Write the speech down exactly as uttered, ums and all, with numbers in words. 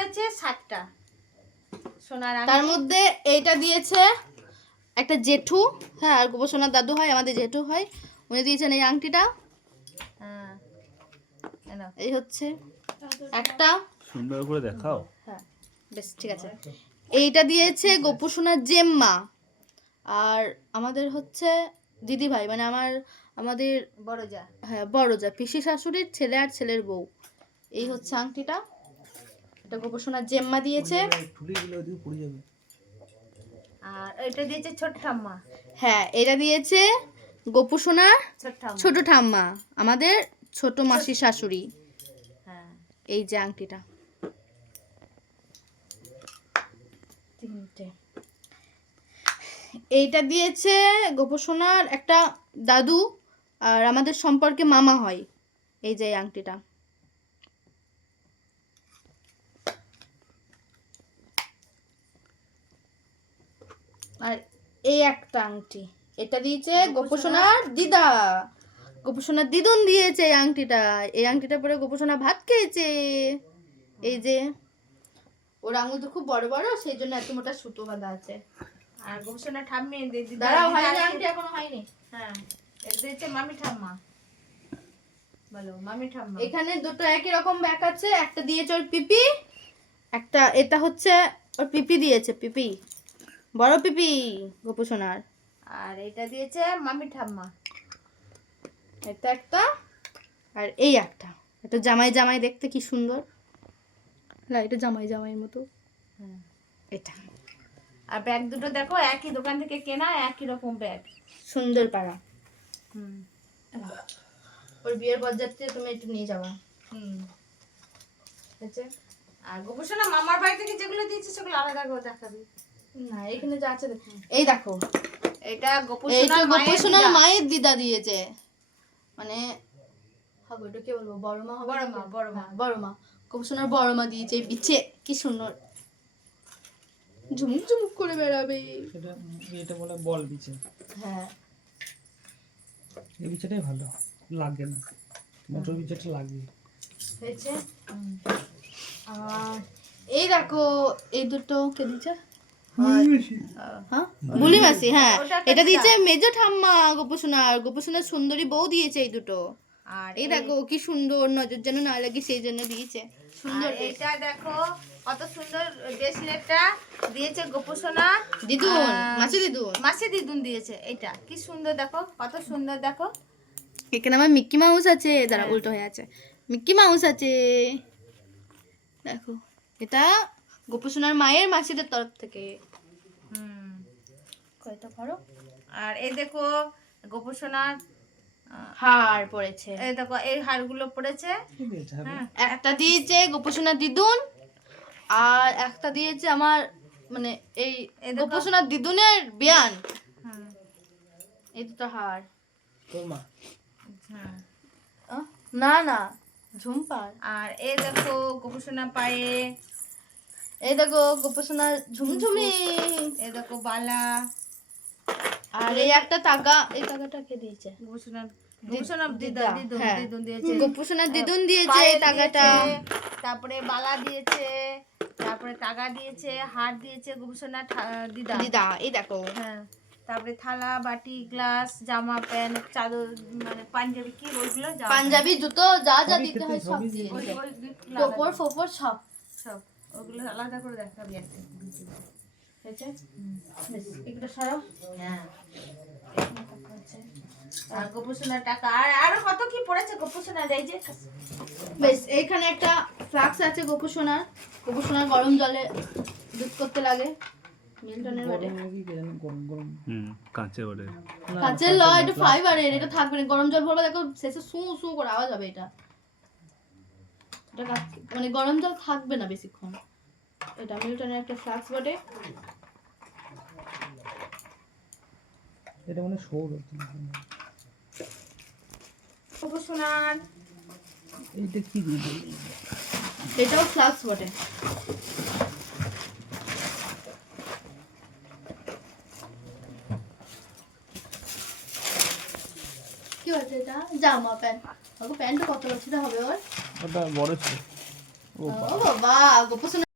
পড়েছে সাতটা সোনার আংটি। তার মধ্যে এইটা দিয়েছে একটা জেঠু, হ্যাঁ, আর গোপসোনার দাদু হয়, আমাদের জেঠু হয়, উনি দিয়েছেন এই আংটিটা। হ্যাঁ এই হচ্ছে একটা, সুন্দর করে দেখাও। হ্যাঁ বেশ ঠিক আছে। এইটা দিয়েছে গোপসোনার জেম্মা, আর আমাদের হচ্ছে দিদি ভাই, মানে আমার আমাদের বড় যা, হ্যাঁ বড় যা, পিসি শাশুড়ির ছেলে আর ছেলের বউ। এই হচ্ছে আংটিটা, এটা গোপসোনার জেম্মা দিয়েছে। আর এটা দিয়েছে ছোট ঠাম্মা। হ্যাঁ এটা দিয়েছে গোপসোনার ছোট ঠাম্মা, ছোট ঠাম্মা, আমাদের ছোট মাসি শাশুড়ি। হ্যাঁ এই যে আংটিটা তিনটে। এইটা দিয়েছে গোপসোনার একটা দাদু, আর আমাদের সম্পর্কে মামা হয়। এই যে এই আংটিটা। আর এই একটা আংটি, এটা দিয়েছে গোপসোনার দিদা, গোপসোনার দিদুন দিয়েছে এই আংটিটা। এই আংটিটা পরে গোপসোনা ভাত খেয়েছে। এই যে ওর আঙুল তো খুব বড় বড়, সেই জন্য এত মোটা সুতো বাঁধা আছে। আর গোপসোনা ঠাম্মি দিদি, দাঁড়াও, হয়নি আংটি, এখনো হয়নি। হ্যাঁ এটা দিয়েছে মামি ঠাম্মা। বলো মামি ঠাম্মা। এখানে দুটো একই রকম ব্যাগ আছে, একটা দিয়েছে ওর পিপি, একটা এটা হচ্ছে ওর পিপি দিয়েছে, পিপি বড় পিপি গোপসোনার। আর এটা দিয়েছে মামি ঠাম্মা। এটা একটা, আর এই একটা, এটা জামাই জামাই দেখতে কি সুন্দর, না এটা জামাই জামাইয়ের মতো। হ্যাঁ এটা আর ব্যাগ দুটো দেখো একই দোকান থেকে কেনা, একই রকম ব্যাগ। সুন্দর পাড়া। হুম ওর বিয়ের পর্যায়ে তুমি একটু নিয়ে যাবা। হুম হচ্ছে আর গোপসোনা মামার বাড়ি থেকে যেগুলো দিয়েছে সেগুলো আলাদা করে দেখাবি। না, এখানে যা আছে দেখো, এই দেখো, এটা এইটা গোপসোনার মায়ের গোপসোনার দিদা। মায়ের দিদা দিয়েছে, মানে হবে এটা কি বলবো, বড় মা হবে, বড় মা, বড় মা। হ্যাঁ, বড় মা, গোপসোনার বড় মা দিয়েছে। এই বিছে কি সুন্দর ঝুমুক ঝুমুক করে বেড়াবে। এটা এটা বলে বল বিছে। হ্যাঁ এই বিছেটাই ভালো লাগে না, মোটর বিছেটা লাগে। হয়েছে। আর এই দেখো এই দুটো কে দিয়েছে, হ্যাঁ বুলি মাসি, হ্যাঁ ওটা একটা এটা দিয়েছে দিদা। মেজো ঠাম্মা গোপসোনার, গোপসোনার সুন্দরী বউ দিয়েছে এই দুটো। আর এই দেখো কি সুন্দর, নজর যেন না লাগে সেই জন্য দিয়েছে, সুন্দর। আর এটা দেখো কত সুন্দর ব্রেসলেটটা দিয়েছে গোপসোনা দিদুন, আহ, মাসি দিদুন। মাসি দিদুন দিয়েছে। এটা কি সুন্দর দেখো, কত সুন্দর দেখো। এখানে আমার মিক্কি মাউস আছে, দাঁড়া উল্টো হয়ে আছে, মিক্কি মাউস আছে দেখো। এটা গোপসোনার মায়ের মাসিদের তরফ থেকে। হুম কয়টা করো। আর এই দেখো গোপসোনার আহ, হার পড়েছে, এই দেখো এই হারগুলো পড়েছে। এটা হবে হ্যাঁ একটা দিয়েছে গোপসোনার দিদুন, আর একটা দিয়েছে আমার, মানে এই এই দেখো। গোপসোনার দিদুনের বিয়ান। হুম এই দুটো হার। তোর মা হ্যাঁ আহ, না না ঝুমপার। আর এই দেখো গোপসোনা পায়ে, এই দেখো গোপসোনার ঝুমঝুমি, এই দেখো বালা। আর এই একটা তাগা, এই তাগাটা কে দিয়েছে, গোপসোনার গোপসোনার দিদা, দিদা, দিদুন হ্যাঁ। দিদুন দিয়েছে। গোপসোনার দিদুন দিয়েছে পায়েল এই তাগাটা। দিয়েছে, তারপরে বালা দিয়েছে, তারপরে তাগা দিয়েছে, হার দিয়েছে গোপসোনা ঠা- দিদা। দিদা এই দেখো, হ্যাঁ তারপরে থালা বাটি গ্লাস জামা প্যান্ট চাদর, মানে পাঞ্জাবি কি ওইগুলো জামা পাঞ্জাবি জুতো যা যা সবই দিতে খেতে, হয় সব সবই দিয়েছে, প্যান্ট, ওই- ওই giftগুলো টোপর আলাদা, ফোপর সব। সব ওগুলো আলাদা করে দেখাবি একটা। হয়েছে বেশ, এগুলো সরাও। হ্যাঁ আর গোপসোনার টাকা, আর আরো কত কি পড়েছে গোপসোনার। এই যে বেশ, এইখানে একটা ফ্লাক্স আছে গোপসোনার, গোপসোনার গরম জলে দুধ করতে লাগে, মিল্টনের বাটে। গরম লাগি কেন গরম গরম হুম কাঁচের বটে। না, কাঁচের লয়, এটা ফাইবারের, এটা থাকবে না, গরম জল ভরবে দেখো শেষে সু সু করে আওয়াজ হবে। এটা এটা কাঁচ- মানে গরম জল থাকবে না বেশিক্ষণ। এটা মিল্টনের একটা ফ্লাক্স বটে। এটা মানে সৌর। গোপসোনার এইটা কি দিবি? এটাও ফ্লাক্স বটে। কি হচ্ছে এটা, জামা প্যান্ট, প্যান্ট কত লক্ষ্য হবে ওর। ওটা বড় ছিল। ও বাবা গোপসোনা